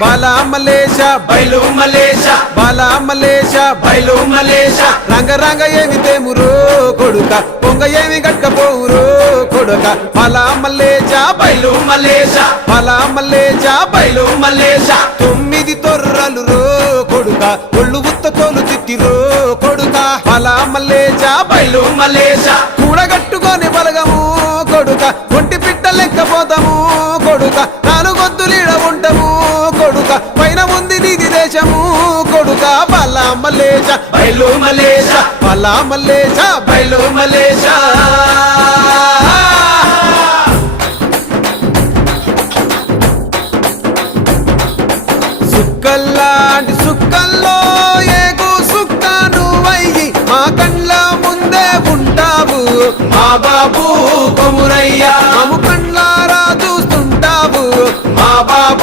బాలా మలేష బయలు మలేష బాలా మలేష బయలు మలేష రంగ రంగ ఏమి తేమురో కొడుక పొంగ ఏమి గట్టకపోవురో కొడుక బాలా మలేష బయలు మలేష బాలా మలేష బయలు మలేష 9 తొర్రలు రో కొడుక ఒళ్ళు ఉత్త తోలు తిట్టిరో కొడుక బాలా మలేష బయలు మలేష కూడగట్టుకొని బలగము కొడుక ఒంటి పిట్ట లెక్కపోతాము కొడుక 4 గొద్దులీడ ఉంటాము కొడుక పైన ఉంది నీది దేశము కొడుక బాలా మలేష బయలు మలేష బాలా మలేష బయలు మలేష సుక్కల్లాంటి సుక్కల్లో ఏగు సుక్క నువ్వయ్యి మా కండ్ల ముందే ఉంటావు మా బాబు కొమురయ్య మము కండ్లారా చూస్తుంటావు మా బాబు